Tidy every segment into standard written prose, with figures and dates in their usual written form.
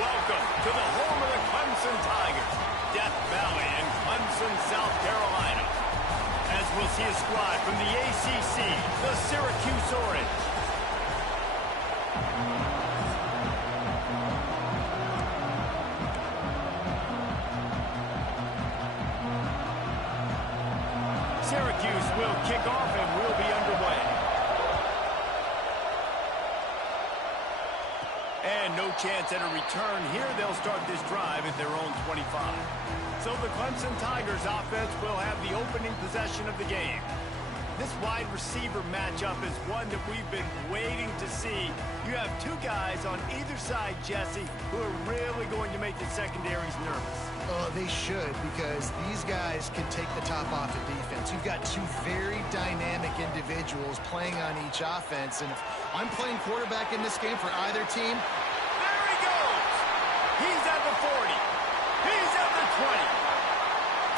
Welcome to the home of the Clemson Tigers, Death Valley in Clemson, South Carolina. As we'll see a squad from the ACC, the Syracuse Orange. Syracuse will kick off and will be underway. And no chance at a return here. They'll start this drive at their own 25. So the Clemson Tigers offense will have the opening possession of the game. This wide receiver matchup is one that we've been waiting to see. You have two guys on either side, Jesse, who are really going to make the secondaries nervous. Oh, they should, because these guys can take the top off of defense. You've got two very dynamic individuals playing on each offense, and if I'm playing quarterback in this game for either team... There he goes! He's at the 40. He's at the 20.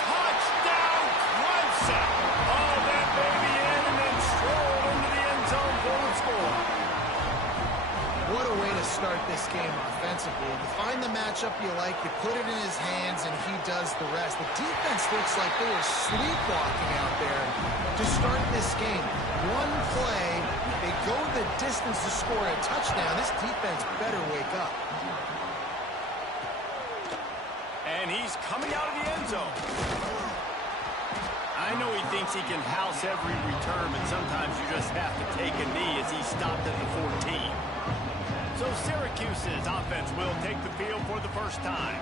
Touchdown, Clemson! All that baby in and then stroll into the end zone for the score. What a way to start this game offensively. You find the matchup you like, you put it in his hands, and he does the rest. The defense looks like they were sleepwalking out there to start this game. One play, they go the distance to score a touchdown. This defense better wake up. And he's coming out of the end zone. I know he thinks he can house every return, but sometimes you just have to take a knee as he stopped at the 14. So Syracuse's offense will take the field for the first time.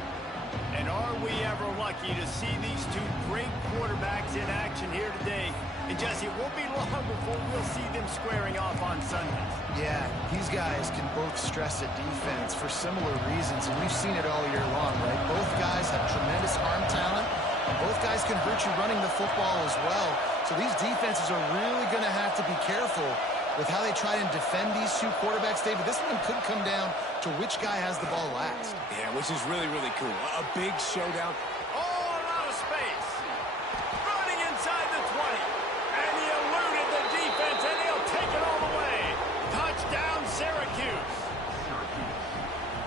And are we ever lucky to see these two great quarterbacks in action here today? And Jesse, it won't be long before we'll see them squaring off on Sundays. Yeah, these guys can both stress a defense for similar reasons, and we've seen it all year long, right? Both guys have tremendous arm talent, and both guys can hurt you running the football as well. So these defenses are really going to have to be careful with how they try and defend these two quarterbacks, David. This one could come down to which guy has the ball last. Yeah, which is really, really cool. A big showdown. All out of space. Running inside the 20. And he eluded the defense, and he'll take it all the way. Touchdown, Syracuse.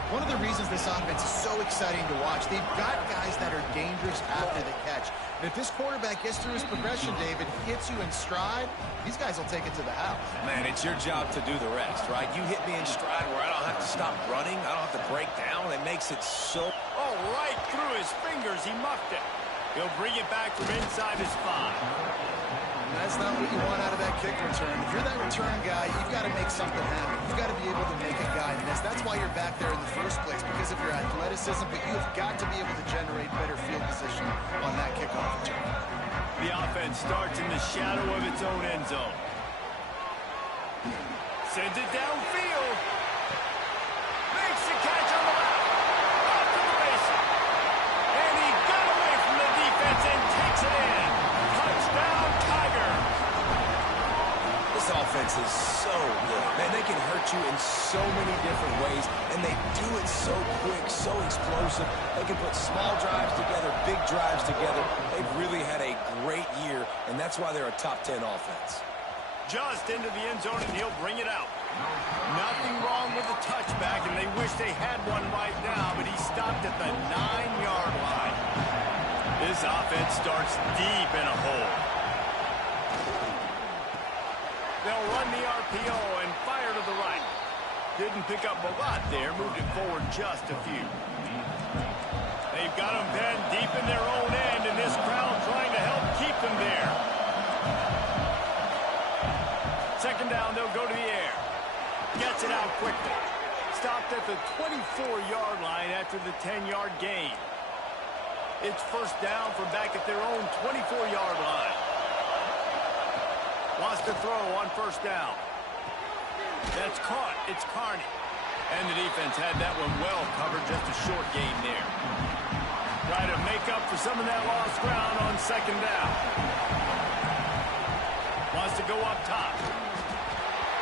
One of the reasons this offense is so exciting to watch, they've got guys that are dangerous after the catch. And if this quarterback gets through his progression, David, hits you in stride, these guys will take it to the house. Man, it's your job to do the rest, right? You hit me in stride where I don't have to stop running. I don't have to break down. It makes it so... Oh, right through his fingers. He muffed it. He'll bring it back from inside his 5. That's not what you want out of that kick return. If you're that return guy, you've got to make something happen. You've got to be able to make a guy miss. That's why you're back there in the first place, because of your athleticism, but you have got to be able to generate better field position on that kickoff return. The offense starts in the shadow of its own end zone. Sends it downfield. Makes the catch on the left. Off to the races. And he got away from the defense and takes it in. Touchdown, Tigers. This offense is so good. Man, they can hurt you in so many different ways, and they do it so quick, so explosive. They can put small drives together, big drives together. They've really had a great year, and that's why they're a top 10 offense. Just into the end zone, and he'll bring it out. Nothing wrong with the touchback, and they wish they had one right now, but he stopped at the 9-yard line. This offense starts deep in a hole. They'll run the RPO and fire to the right. Didn't pick up a lot there, moved it forward just a few. They've got them then deep in their own end, and this crowd trying to help keep them there. Second down, they'll go to the air. Gets it out quickly. Stopped at the 24-yard line after the 10-yard gain. It's first down from back at their own 24-yard line. Lost the throw on first down. That's caught. It's Carney. And the defense had that one well covered. Just a short gain there. Try to make up for some of that lost ground on second down. Wants to go up top.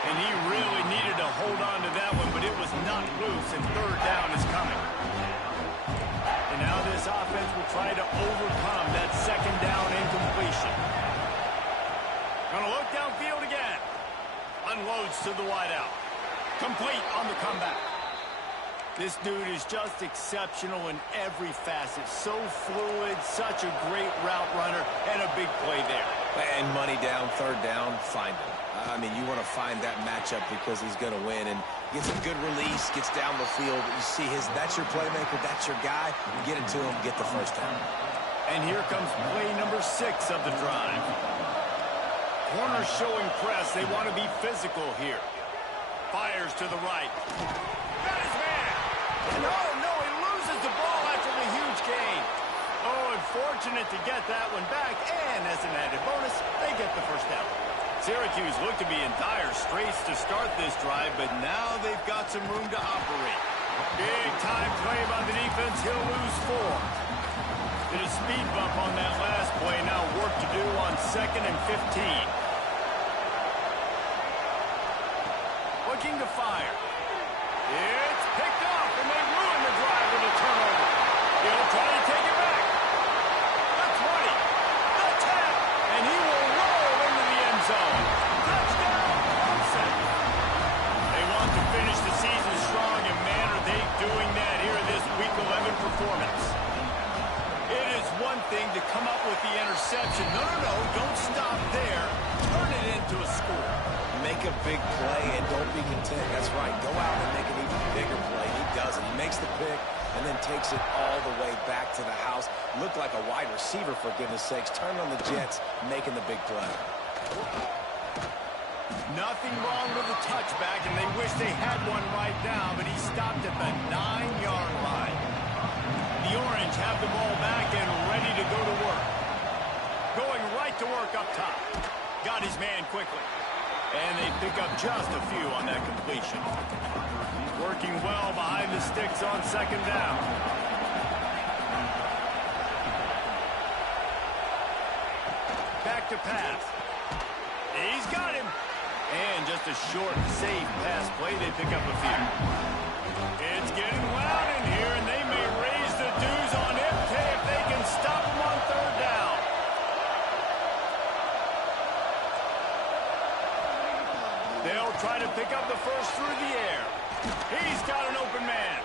And he really needed to hold on to that one, but it was not loose, and third down is coming. And now this offense will try to overcome that second down incompletion. Gonna look downfield again. Unloads to the wideout. Complete on the comeback. This dude is just exceptional in every facet. So fluid, such a great route runner, and a big play there. And money down, third down, find him. I mean, you want to find that matchup because he's going to win. And gets a good release, gets down the field. You see that's your playmaker, that's your guy. You get it to him, get the first down. And here comes play number 6 of the drive. Corners showing press. They want to be physical here. Fires to the right. Got his man. No, he loses the ball after the huge gain. Oh, unfortunate to get that one back. And as an added bonus, they get the first down. Syracuse looked to be in dire straits to start this drive, but now they've got some room to operate. Big time play by the defense. He'll lose 4. Did a speed bump on that last play. Now work to do on 2nd and 15. Looking to fire. It's picked off, and they ruin the drive with a turnover. He'll try to take it back. The 20, the 10, and he will roll into the end zone. Touchdown, Clemson. They want to finish the season strong, and man, are they doing that here in this Week 11 performance. It is one thing to come up with the interception. No, don't stop there. Turn it into a score. Make a big play and don't be content. That's right. Go out and make an even bigger play. He does it. He makes the pick and then takes it all the way back to the house. Looked like a wide receiver, for goodness sakes. Turned on the Jets, making the big play. Nothing wrong with the touchback, and they wish they had one right now, but he stopped at the 9-yard line. The Orange have the ball back and ready to go to work. Going right to work up top. Got his man quickly. And they pick up just a few on that completion. Working well behind the sticks on 2nd down. Back to pass. He's got him. And just a short, safe pass play. They pick up a few. It's getting loud in here, and they may raise the dues on MK if they can stop him on 3rd down. They'll try to pick up the first through the air. He's got an open man.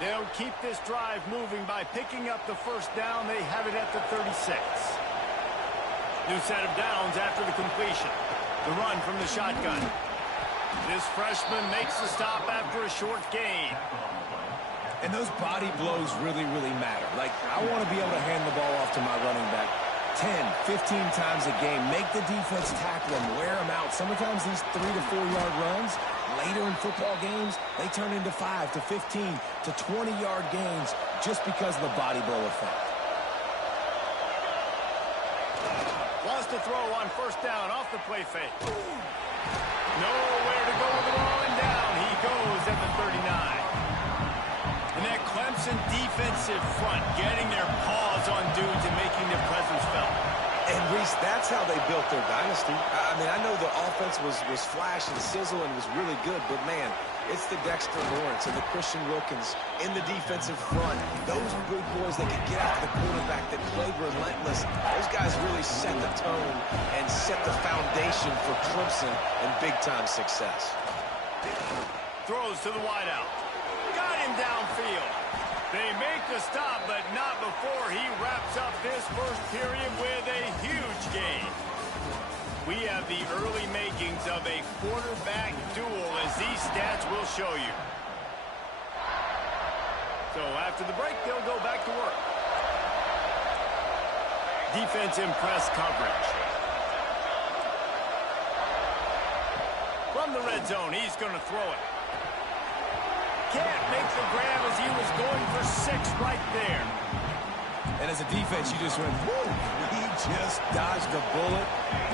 They'll keep this drive moving by picking up the first down. They have it at the 36. New set of downs after the completion. The run from the shotgun. This freshman makes the stop after a short gain. And those body blows really, really matter. Like, I want to be able to hand the ball off to my running back 10, 15 times a game. Make the defense tackle them, wear them out. Sometimes these 3 to 4 yard runs, later in football games, they turn into 5 to 15 to 20 yard gains just because of the body blow effect. Wants to throw on 1st down off the play fake. Nowhere to go with the ball, and down he goes at the 39. And that Clemson defensive front getting their paws on dudes and making their presence felt. And, Reese, that's how they built their dynasty. I mean, I know the offense was flash and sizzle and was really good, but, man, it's the Dexter Lawrence and the Christian Wilkins in the defensive front. Those big boys that can get after the quarterback, that played relentless. Those guys really set the tone and set the foundation for Clemson and big-time success. Throws to the wideout. Got him downfield. They make the stop, but not before he wraps up this first period with a huge gain. We have the early makings of a quarterback duel, as these stats will show you. So after the break, they'll go back to work. Defense in press coverage. From the red zone, he's going to throw it. Can't make the grab as he was going for 6 right there. And as a defense, you just went, whoo! He just dodged a bullet.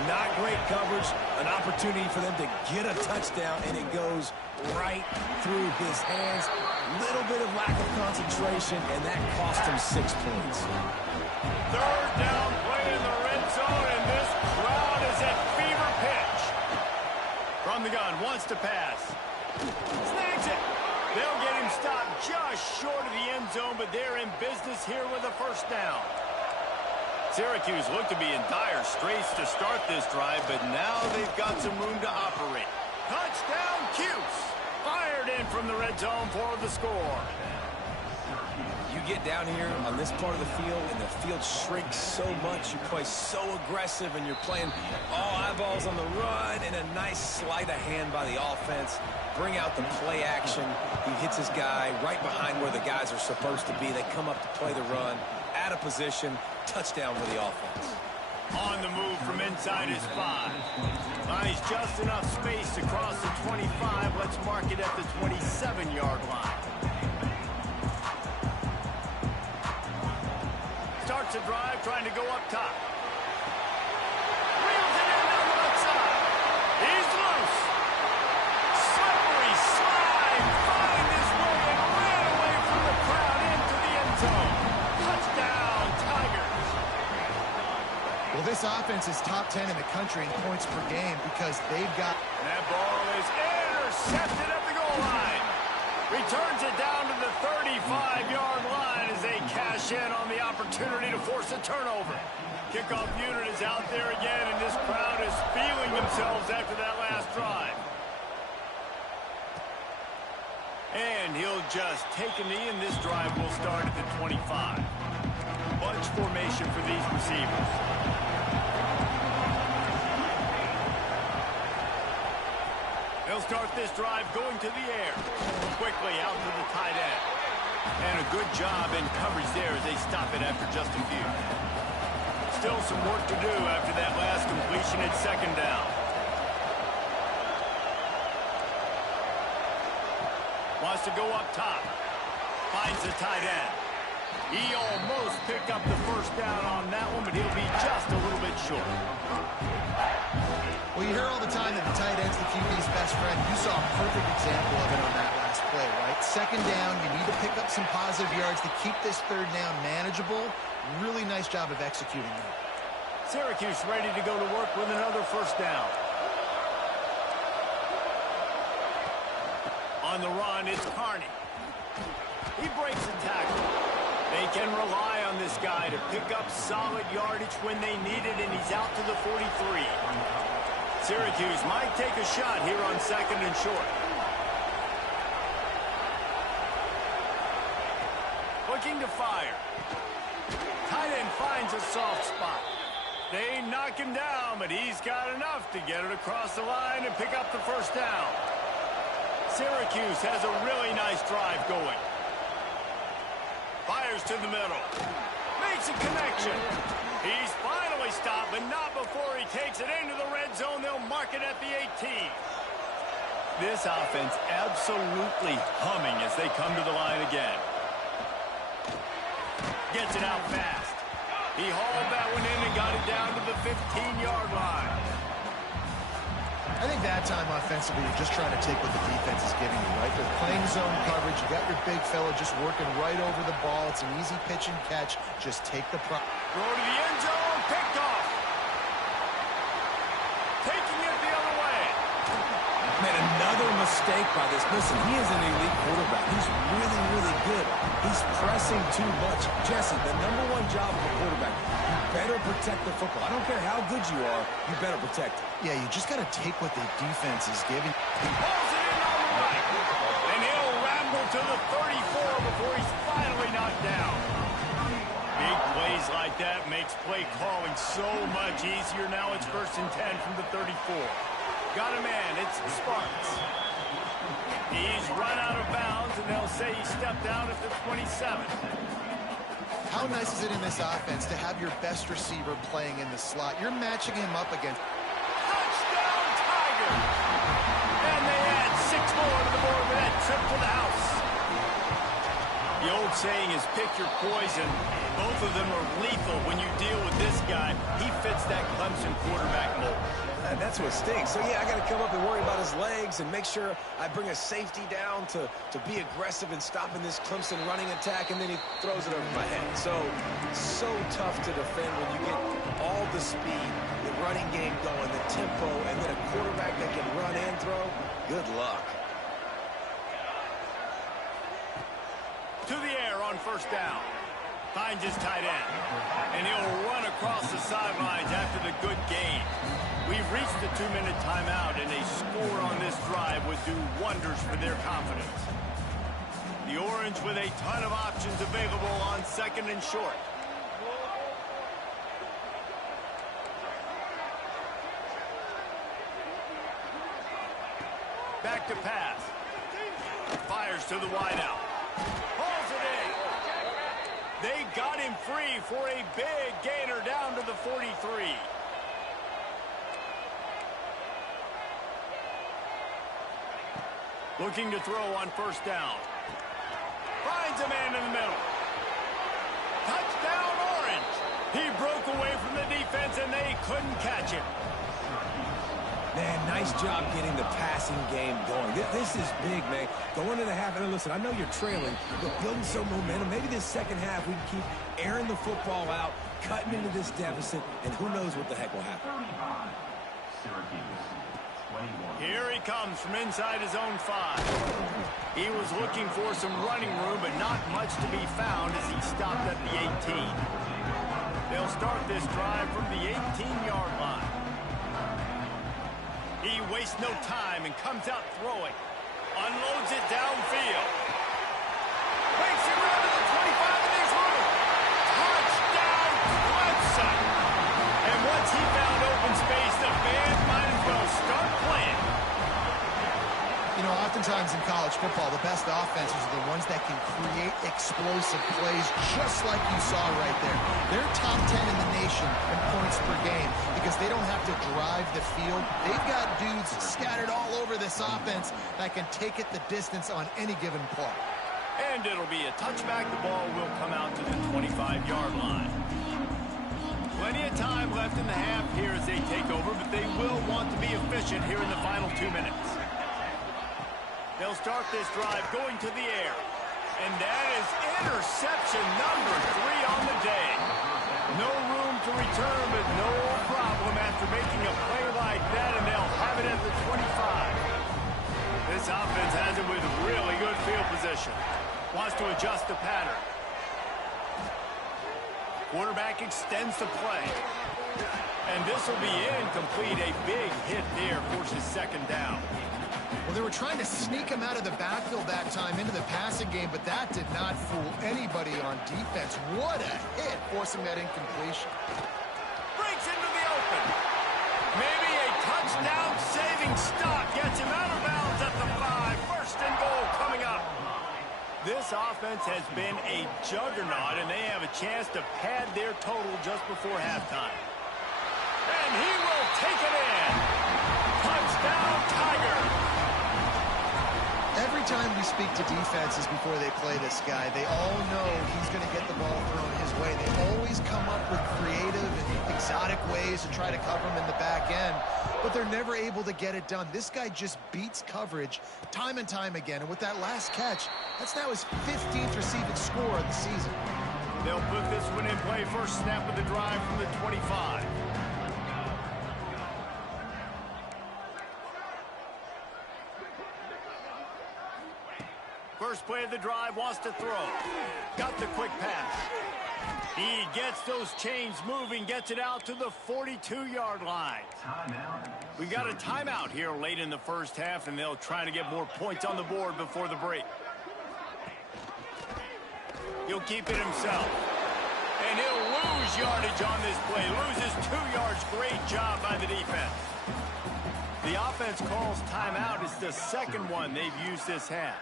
Not great coverage. An opportunity for them to get a touchdown, and it goes right through his hands. Little bit of lack of concentration, and that cost him 6 points. 3rd down play in the red zone, and this crowd is at fever pitch. From the gun, wants to pass. Snags it. They'll get him stopped just short of the end zone, but they're in business here with a 1st down. Syracuse looked to be in dire straits to start this drive, but now they've got some room to operate. Touchdown, Cuse. fired in from the red zone for the score. You get down here on this part of the field, and the field shrinks so much. You play so aggressive, and you're playing all eyeballs on the run, and a nice sleight of hand by the offense. Bring out the play action. He hits his guy right behind where the guys are supposed to be. They come up to play the run, out of position, touchdown for the offense. On the move from inside his 5. Finds just enough space to cross the 25. Let's mark it at the 27-yard line. Starts a drive trying to go up top. Reels it in on the left side. He's loose. Slippery slide. Find his way and ran away from the crowd into the end zone. Touchdown, Tigers. Well, this offense is top 10 in the country in points per game because they've got... And that ball is intercepted at the goal line. Returns it down to the 35-yard line as they cash in on the opportunity to force a turnover. Kickoff unit is out there again, and this crowd is feeling themselves after that last drive. And he'll just take a knee, and this drive will start at the 25. Bunch formation for these receivers. They'll start this drive going to the air. Quickly out to the tight end. And a good job in coverage there as they stop it after just a few. Still some work to do after that last completion at second down. Wants to go up top. Finds the tight end. He almost picked up the first down on that one, but he'll be just a little bit short. Well, you hear all the time that the tight end's the QB's best friend. You saw a perfect example of it on that last play, right? Second down, you need to pick up some positive yards to keep this third down manageable. Really nice job of executing that. Syracuse ready to go to work with another first down. On the run, it's Carney. He breaks a tackle. They can rely on this guy to pick up solid yardage when they need it, and he's out to the 43. Syracuse might take a shot here on second and short. Looking to fire. Tight end finds a soft spot. They knock him down, but he's got enough to get it across the line and pick up the first down. Syracuse has a really nice drive going. Fires to the middle. Makes a connection. He's finally stopped, but not before he takes it into the red zone. They'll mark it at the 18. This offense absolutely humming as they come to the line again. Gets it out fast. He hauled that one in and got it down to the 15-yard line. I think that time offensively, you're just trying to take what the defense is giving you, right? They're playing zone coverage. You got your big fella just working right over the ball. It's an easy pitch and catch. Just take the throw to the end zone, picked off. Taking it the other way. Man, another mistake by this. Listen, he is an elite quarterback. He's really, really good. He's pressing too much. Jesse, the #1 job of a quarterback, you better protect the football. I don't care how good you are, you better protect it. Yeah, you just got to take what the defense is giving. He pulls it in on the right. And he'll ramble to the 34 before he's finally knocked down. Big plays like that makes play calling so much easier. Now it's 1st and 10 from the 34. Got a man, it's Sparks. He's run out of bounds, and they'll say he stepped out at the 27. How nice is it in this offense to have your best receiver playing in the slot? You're matching him up against... Touchdown, Tigers! And they add 6 more to the board with that trip to the house. The old saying is pick your poison. Both of them are lethal when you deal with this guy. He fits that Clemson quarterback mold. And that's what stinks. So, yeah, I got to come up and worry about his legs and make sure I bring a safety down to be aggressive in stopping this Clemson running attack, and then he throws it over my head. So tough to defend when you get all the speed, the running game going, the tempo, and then a quarterback that can run and throw. Good luck. To the air on first down. Finds his tight end. And he'll run across the sidelines after the good gain. We've reached the 2-minute timeout, and a score on this drive would do wonders for their confidence. The Orange with a ton of options available on 2nd and short. Back to pass. Fires to the wideout. Hauls it in. They got him free for a big gainer down to the 43. Looking to throw on 1st down. Finds a man in the middle. Touchdown, Orange. He broke away from the defense, and they couldn't catch him. Man, nice job getting the passing game going. This is big, man. Going into the half, and listen, I know you're trailing, but building some momentum. Maybe this second half we can keep airing the football out, cutting into this deficit, and who knows what the heck will happen. Here he comes from inside his own 5. He was looking for some running room, but not much to be found as he stopped at the 18. They'll start this drive from the 18-yard line. He wastes no time and comes out throwing. Unloads it downfield. Breaks it around to the 25 and there's room. Touchdown, Clemson. And once he found open space, the band might as well start playing. You know, oftentimes in college football, the best offenses are the ones that can create explosive plays, just like you saw right there. They're top 10 in the nation in points per game because they don't have to drive the field. They've got dudes scattered all over this offense that can take it the distance on any given play. And it'll be a touchback. The ball will come out to the 25-yard line. Plenty of time left in the half here as they take over, but they will want to be efficient here in the final 2 minutes. They'll start this drive going to the air. And that is interception number 3 on the day. No room to return, but no problem after making a play like that, and they'll have it at the 25. This offense has it with really good field position. Wants to adjust the pattern. Quarterback extends the play. And this will be incomplete. A big hit there forces 2nd down. Well, they were trying to sneak him out of the backfield that time into the passing game, but that did not fool anybody on defense. What a hit, forcing that incompletion. Breaks into the open. Maybe a touchdown-saving stop gets him out of bounds at the 5. 1st and goal coming up. This offense has been a juggernaut, and they have a chance to pad their total just before halftime. And he will take it in. Touchdown, Tiger. Every time we speak to defenses before they play this guy, they all know he's going to get the ball thrown his way. They always come up with creative and exotic ways to try to cover him in the back end, but they're never able to get it done. This guy just beats coverage time and time again, and with that last catch, that's now his 15th receiving score of the season. They'll put this one in play. First snap of the drive from the 25. First play of the drive, wants to throw. Got the quick pass. He gets those chains moving, gets it out to the 42-yard line. We got a timeout here late in the first half, and they'll try to get more points on the board before the break. He'll keep it himself. And he'll lose yardage on this play. Loses 2 yards. Great job by the defense. The offense calls timeout. It's the 2nd one they've used this half.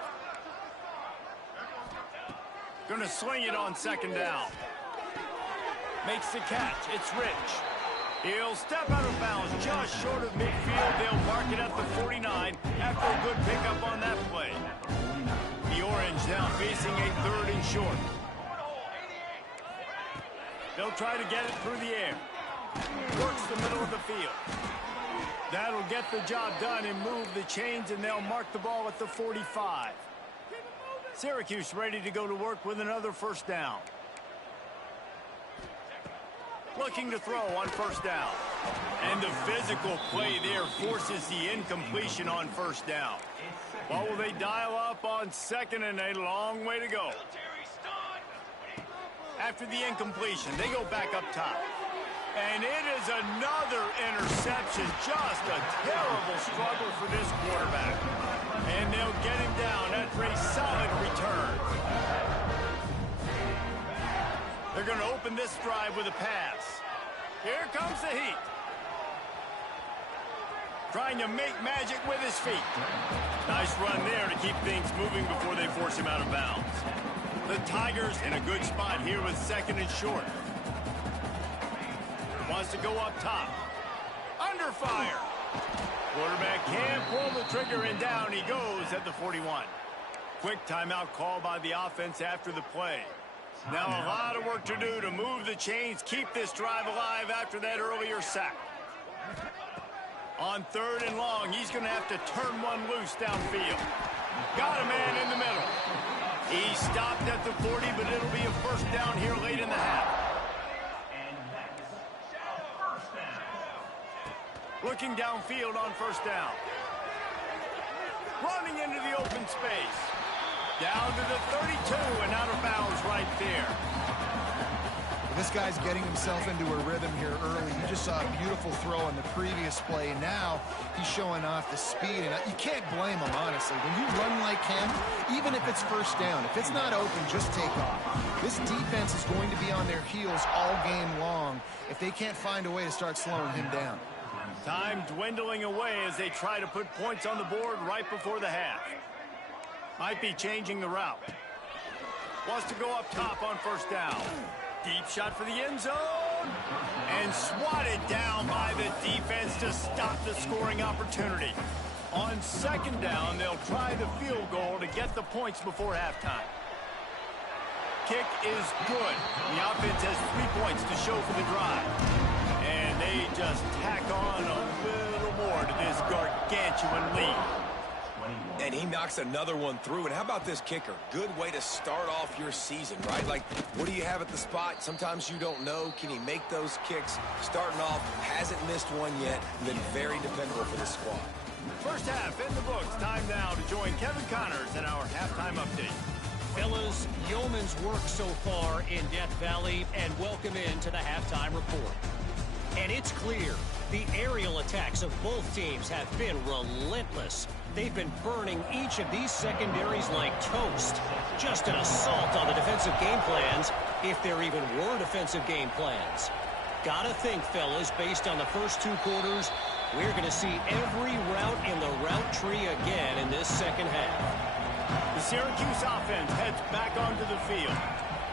Going to sling it on 2nd down. Makes the catch. It's Rich. He'll step out of bounds just short of midfield. They'll mark it at the 49 after a good pickup on that play. The Orange now facing a 3rd and short. They'll try to get it through the air. Works the middle of the field. That'll get the job done and move the chains, and they'll mark the ball at the 45. Syracuse ready to go to work with another 1st down. Looking to throw on 1st down. And the physical play there forces the incompletion on 1st down. What will they dial up on 2nd, and a long way to go? After the incompletion, they go back up top. And it is another interception. Just a terrible struggle for this quarterback. And they'll get him down after a solid return. They're going to open this drive with a pass. Here comes the heat. Trying to make magic with his feet. Nice run there to keep things moving before they force him out of bounds. The Tigers in a good spot here with 2nd and short. Wants to go up top. Under fire. Quarterback can't pull the trigger, and down he goes at the 41. Quick timeout call by the offense after the play. Now a lot of work to do to move the chains, keep this drive alive after that earlier sack. On 3rd and long, he's going to have to turn one loose downfield. Got a man in the middle. He stopped at the 40, but it'll be a first down here late in the half. Looking downfield on 1st down. Running into the open space. Down to the 32 and out of bounds right there. This guy's getting himself into a rhythm here early. You just saw a beautiful throw on the previous play, and now he's showing off the speed. And you can't blame him, honestly. When you run like him, even if it's 1st down, if it's not open, just take off. This defense is going to be on their heels all game long if they can't find a way to start slowing him down. Time dwindling away as they try to put points on the board right before the half. Might be changing the route. Wants to go up top on 1st down. Deep shot for the end zone. And swatted down by the defense to stop the scoring opportunity. On 2nd down, they'll try the field goal to get the points before halftime. Kick is good. The offense has 3 points to show for the drive. And they just tack on a little more to this gargantuan lead. And he knocks another one through. And how about this kicker? Good way to start off your season, right? Like, what do you have at the spot? Sometimes you don't know. Can he make those kicks? Starting off, hasn't missed one yet. Been very dependable for the squad. First half in the books. Time now to join Kevin Connors in our halftime update. Fellas, yeoman's work so far in Death Valley, and welcome into the halftime report. And it's clear, the aerial attacks of both teams have been relentless. They've been burning each of these secondaries like toast. Just an assault on the defensive game plans, if there even were defensive game plans. Gotta think, fellas, based on the first 2 quarters, we're going to see every route in the route tree again in this 2nd half. The Syracuse offense heads back onto the field.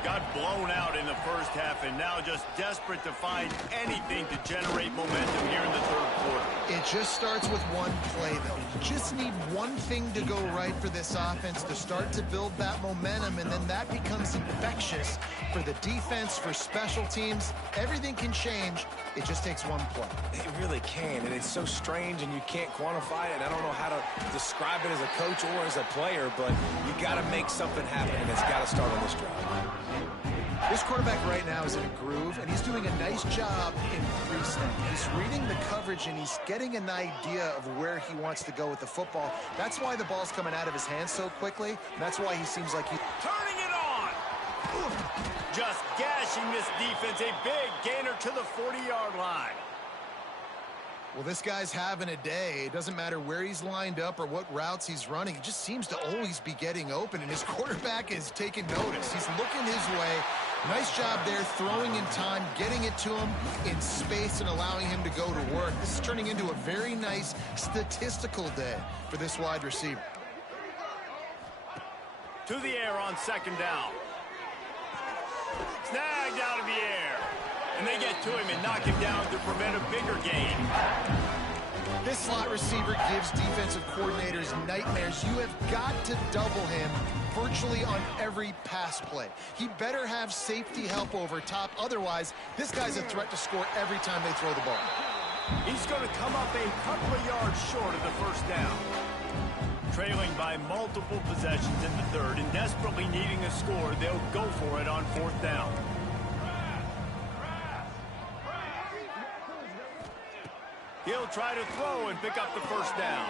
Got blown out in the first half and now just desperate to find anything to generate momentum here in the 3rd quarter. It just starts with one play, though. You just need one thing to go right for this offense to start to build that momentum, and then that becomes infectious for the defense, for special teams. Everything can change. It just takes one play. It really can, and it's so strange, and you can't quantify it. I don't know how to describe it as a coach or as a player, but you got to make something happen, and it's got to start on this drive. This quarterback right now is in a groove, and he's doing a nice job in pre-snap. He's reading the coverage, and he's getting an idea of where he wants to go with the football. That's why the ball's coming out of his hands so quickly. That's why he seems like he's turning it on. Just gashing this defense. A big gainer to the 40-yard line. Well, this guy's having a day. It doesn't matter where he's lined up or what routes he's running. He just seems to always be getting open, and his quarterback is taking notice. He's looking his way. Nice job there, throwing in time, getting it to him in space and allowing him to go to work. This is turning into a very nice statistical day for this wide receiver. To the air on 2nd down. Snagged out of the air. And they get to him and knock him down to prevent a bigger gain. This slot receiver gives defensive coordinators nightmares. You have got to double him virtually on every pass play. He better have safety help over top. Otherwise, this guy's a threat to score every time they throw the ball. He's going to come up a couple of yards short of the 1st down. Trailing by multiple possessions in the 3rd and desperately needing a score, they'll go for it on 4th down. He'll try to throw and pick up the 1st down.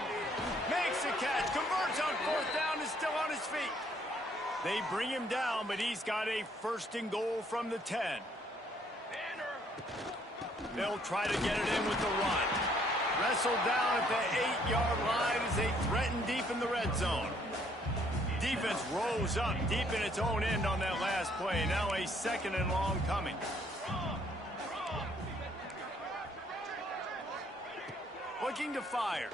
Makes the catch, converts on 4th down, is still on his feet. They bring him down, but he's got a 1st and goal from the 10. They'll try to get it in with the run. Wrestled down at the 8-yard line as they threaten deep in the red zone. Defense rose up deep in its own end on that last play. Now a 2nd and long coming. Looking to fire.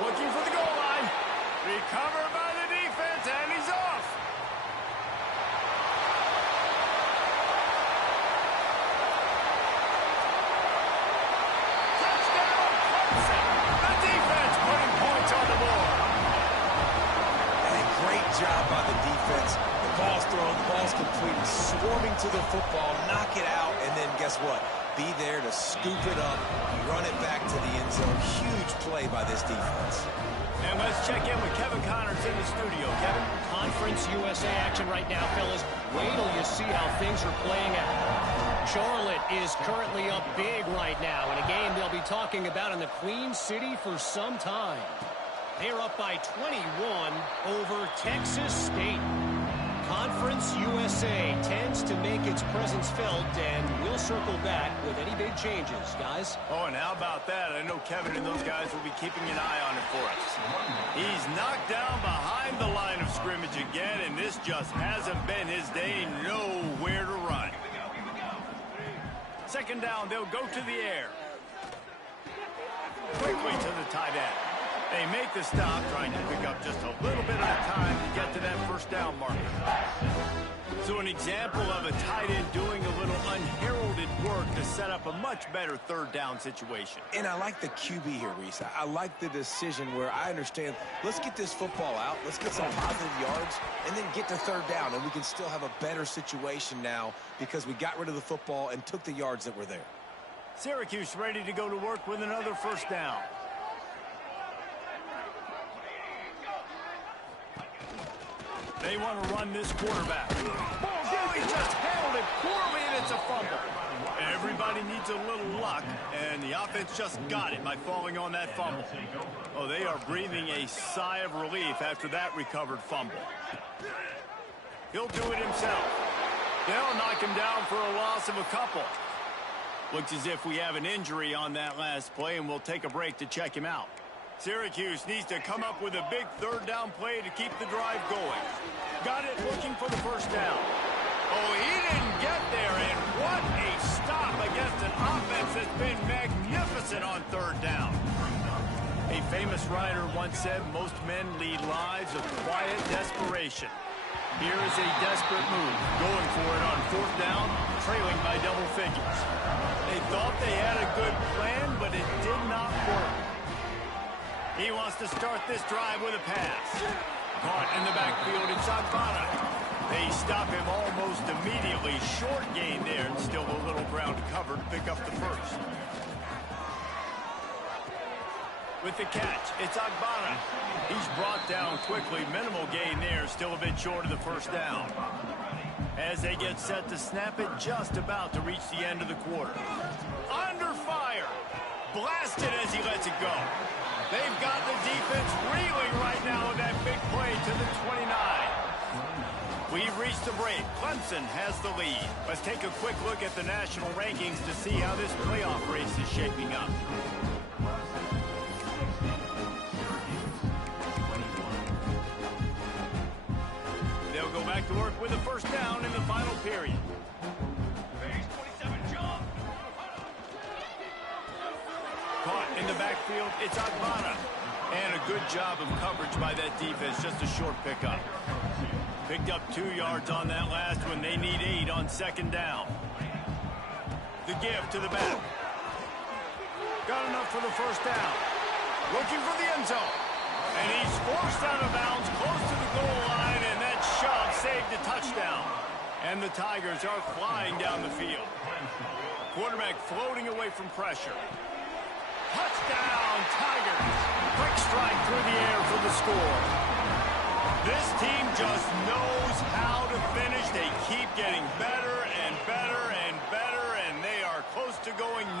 Looking for the goal line. Recovered by the defense, and he's off. Touchdown, Clemson. The defense putting points on the board. And a great job by the defense. The ball's thrown, the ball's completed, swarming to the football, knock it out, and then guess what? Be there to scoop it up, run it back to the end zone. Huge play by this defense. And let's check in with Kevin Connors in the studio. Kevin? Conference USA action right now, fellas. Wait till you see how things are playing out. Charlotte is currently up big right now in a game they'll be talking about in the Queen City for some time. They're up by 21 over Texas State. Conference USA tends to make its presence felt, and we'll circle back with any big changes, guys. Oh, and how about that? I know Kevin and those guys will be keeping an eye on it for us. He's knocked down behind the line of scrimmage again, and this just hasn't been his day. Nowhere to run. 2nd down, they'll go to the air. Quickly to the tight end. They make the stop, trying to pick up just a little bit of time to get to that 1st down marker. So an example of a tight end doing a little unheralded work to set up a much better 3rd down situation. And I like the QB here, Reese. I like the decision where I understand, let's get this football out, let's get some positive yards, and then get to 3rd down, and we can still have a better situation now because we got rid of the football and took the yards that were there. Syracuse ready to go to work with another 1st down. They want to run this quarterback. Oh, he just handled it poorly, and it's a fumble. Everybody needs a little luck, and the offense just got it by falling on that fumble. Oh, they are breathing a sigh of relief after that recovered fumble. He'll do it himself. They'll knock him down for a loss of a couple. Looks as if we have an injury on that last play, and we'll take a break to check him out. Syracuse needs to come up with a big 3rd down play to keep the drive going. Got it, looking for the 1st down. Oh, he didn't get there, and what a stop against an offense that's been magnificent on 3rd down. A famous writer once said most men lead lives of quiet desperation. Here is a desperate move, going for it on 4th down, trailing by double figures. They thought they had a good plan, but it did not work. He wants to start this drive with a pass. Caught in the backfield, it's Agbana. They stop him almost immediately. Short gain there, and still a little ground to cover to pick up the 1st. With the catch, it's Agbana. He's brought down quickly. Minimal gain there, still a bit short of the 1st down. As they get set to snap it, just about to reach the end of the quarter. Under fire. Blasted as he lets it go. They've got the defense reeling right now with that big play to the 29. We've reached the break. Clemson has the lead. Let's take a quick look at the national rankings to see how this playoff race is shaping up. They'll go back to work with a 1st down in the final period. Caught in the backfield, it's Agbana. And a good job of coverage by that defense, just a short pickup. Picked up 2 yards on that last one. They need 8 on 2nd down. The give to the back. Got enough for the 1st down. Looking for the end zone. And he's forced out of bounds close to the goal line, and that shove saved a touchdown. And the Tigers are flying down the field. Quarterback floating away from pressure. Touchdown, Tigers. Quick strike through the air for the score. This team just knows how to finish. They keep getting better and better and better, and they are close to going 9-0.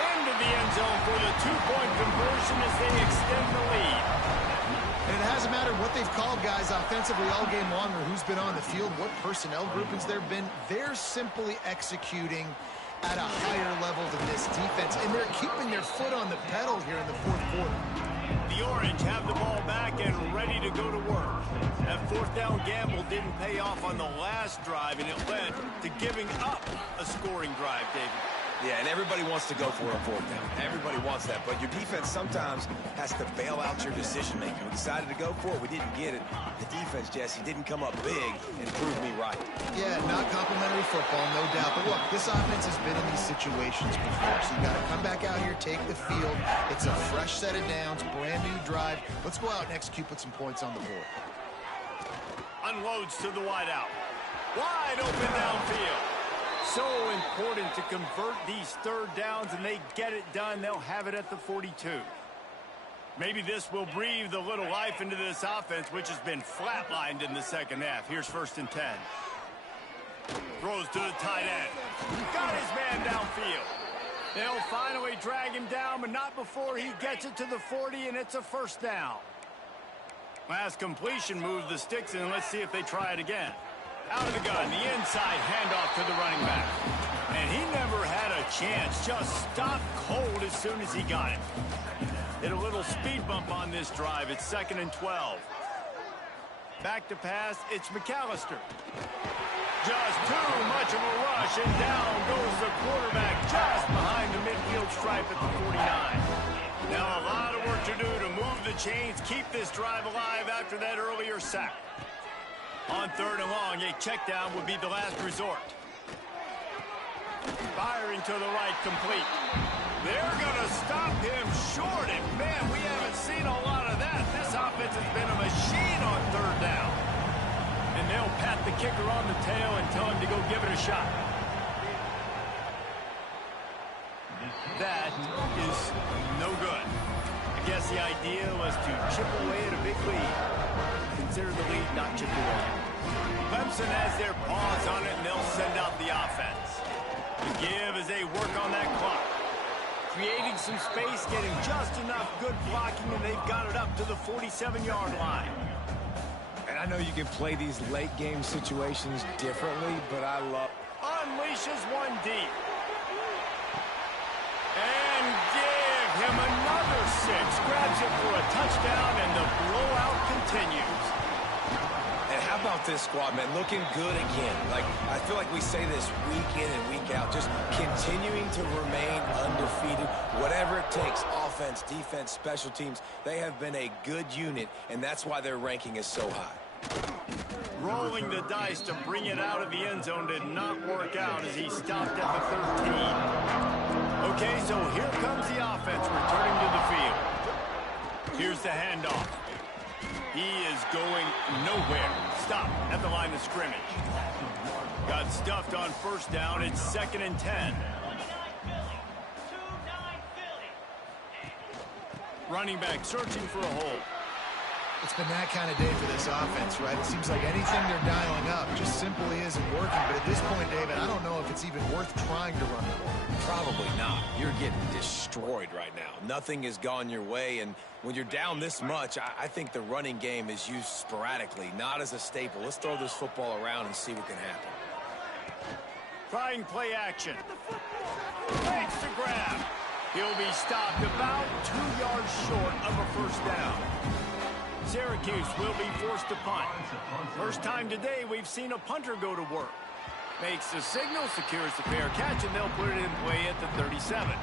into the end zone for the two-point conversion as they extend the lead. And it hasn't mattered what they've called, guys, offensively all game long, or who's been on the field, what personnel groupings there have been. They're simply executing at a higher level than this defense, and they're keeping their foot on the pedal here in the fourth quarter. The Orange have the ball back and ready to go to work. That fourth down gamble didn't pay off on the last drive, and it led to giving up a scoring drive, David. Yeah, and everybody wants to go for a fourth down. Everybody wants that, but your defense sometimes has to bail out your decision-making. We decided to go for it. We didn't get it. The defense, Jesse, didn't come up big and prove me right. Yeah, not complimentary football, no doubt. But look, this offense has been in these situations before, so you got to come back out here, take the field. It's a fresh set of downs, brand new drive. Let's go out and execute, put some points on the board. Unloads to the wideout. Wide open downfield. So important to convert these third downs, and they get it done. They'll have it at the 42. Maybe this will breathe a little life into this offense, which has been flatlined in the second half. Here's 1st and 10. Throws to the tight end. Got his man downfield. They'll finally drag him down, but not before he gets it to the 40, and it's a first down. Last completion moves the sticks, and let's see if they try it again. Out of the gun, the inside handoff to the running back. And he never had a chance, just stopped cold as soon as he got it. Hit a little speed bump on this drive. It's 2nd and 12. Back to pass, it's McAllister. Just too much of a rush, and down goes the quarterback just behind the midfield stripe at the 49. Now a lot of work to do to move the chains, keep this drive alive after that earlier sack. On 3rd and long, a check down would be the last resort. Firing to the right, complete. They're going to stop him short, and man, we haven't seen a lot of that. This offense has been a machine on 3rd down. And they'll pat the kicker on the tail and tell him to go give it a shot. That is no good. I guess the idea was to chip away at a big lead. Consider the lead not chipped away. Clemson has their paws on it, and they'll send out the offense. The give as they work on that clock. Creating some space, getting just enough good blocking, and they've got it up to the 47-yard line. And I know you can play these late-game situations differently, but I love... Unleashes one deep. And give him another 6. Grabs it for a touchdown, and the blowout continues. And how about this squad, man? Looking good again. Like, I feel like we say this week in and week out, just continuing to remain undefeated. Whatever it takes, offense, defense, special teams, they have been a good unit, and that's why their ranking is so high. Rolling the dice to bring it out of the end zone did not work out as he stopped at the 13. Okay, so here comes the offense returning to the field. Here's the handoff. He is going nowhere. Stop at the line of scrimmage. Got stuffed on 1st down. It's 2nd and 10. Running back searching for a hole. It's been that kind of day for this offense, right? It seems like anything they're dialing up just simply isn't working. But at this point, David, I don't know if it's even worth trying to run the ball. Probably not. You're getting destroyed right now. Nothing has gone your way, and when you're down this much, I think the running game is used sporadically, not as a staple. Let's throw this football around and see what can happen. Trying play action. Takes the grab. He'll be stopped about 2 yards short of a 1st down. Syracuse will be forced to punt. First time today we've seen a punter go to work. Makes the signal, secures the fair catch, and they'll put it in play at the 37.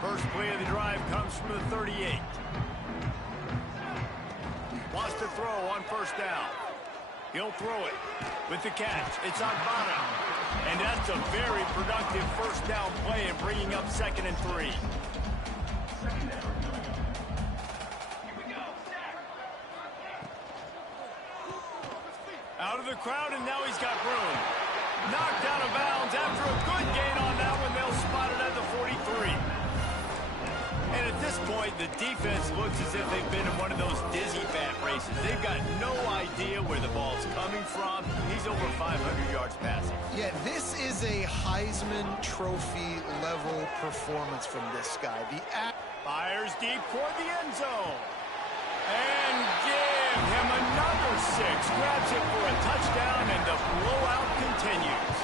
First play of the drive comes from the 38. Wants to throw on 1st down. He'll throw it with the catch. It's on bottom. And that's a very productive 1st down play and bringing up 2nd and 3. Out of the crowd, and now he's got room. Knocked out of bounds after a good gain on that one. They'll spot it at the 43. And at this point, the defense looks as if they've been in one of those dizzy bat races. They've got no idea where the ball's coming from. He's over 500 yards passing. Yeah, this is a Heisman Trophy level performance from this guy. Fires deep toward the end zone. And give him another 6. Grabs it for a touchdown, and the blowout continues.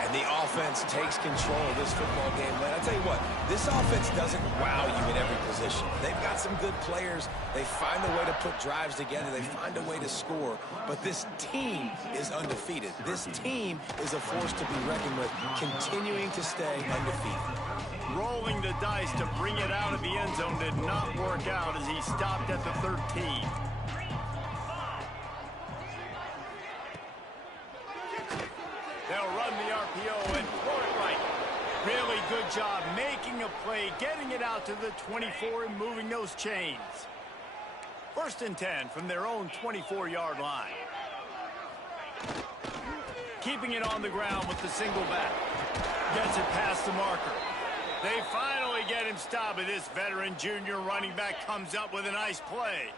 And the offense takes control of this football game. Man, I tell you what, this offense doesn't wow you in every position. They've got some good players. They find a way to put drives together. They find a way to score. But this team is undefeated. This team is a force to be reckoned with, continuing to stay undefeated. Rolling the dice to bring it out of the end zone did not work out as he stopped at the 13. They'll run the RPO and throw it right. Really good job making a play, getting it out to the 24 and moving those chains. 1st and 10 from their own 24-yard line. Keeping it on the ground with the single back. Gets it past the marker. They finally get him stopped, but this veteran junior running back comes up with a nice play.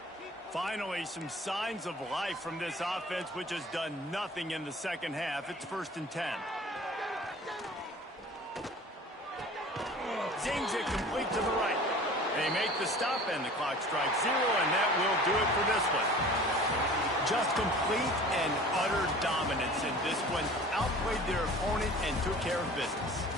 Finally, some signs of life from this offense, which has done nothing in the second half. It's 1st and 10. Zings it complete to the right. They make the stop, and the clock strikes 0, and that will do it for this one. Just complete and utter dominance in this one. Outplayed their opponent and took care of business.